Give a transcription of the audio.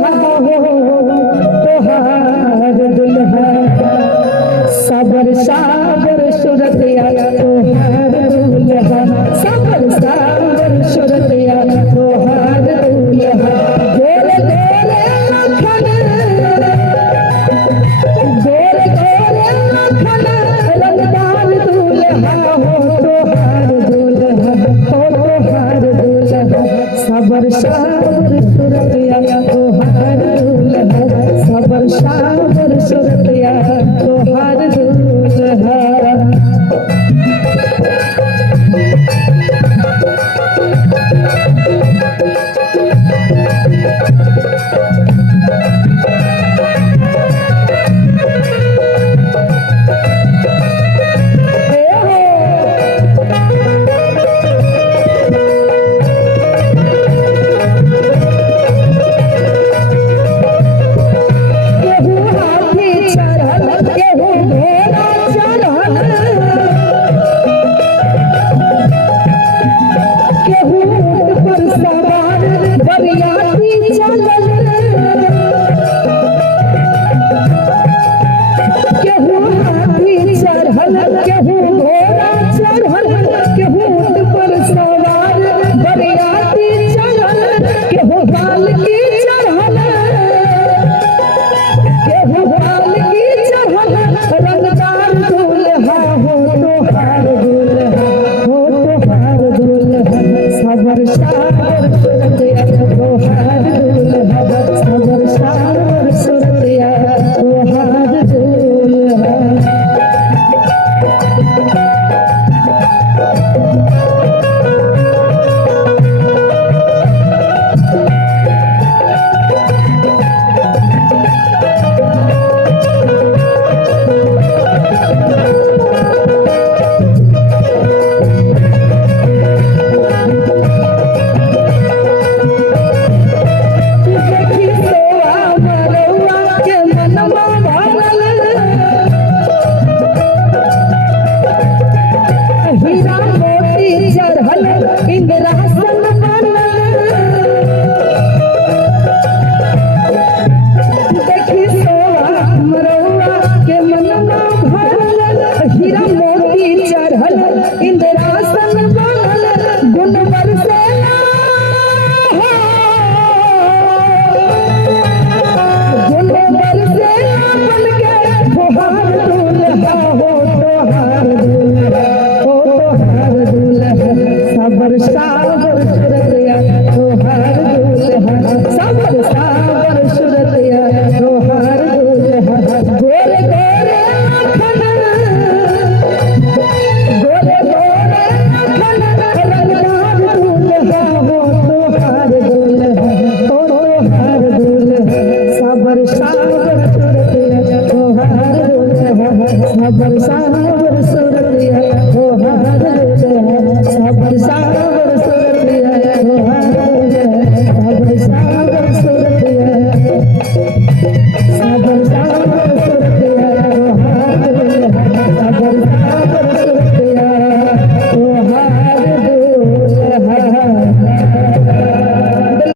दुल्हा हो तोहार दुल्हा सबर साबर सूरतिया तोहार दुल्हा सबर साबर सूरतिया तोहार दुल्हा गोरे गोरे मखन गोरे गोरे मखन रंगदार दुल्हा हो तोहार दुल्हा हो तोहार दुल्हा सबर साबर सूरतिया तोहार दुल्हा सबर साबर सूरतिया तोहार दुल्हा सबर साबर सूरतिया तोहार दुल्हा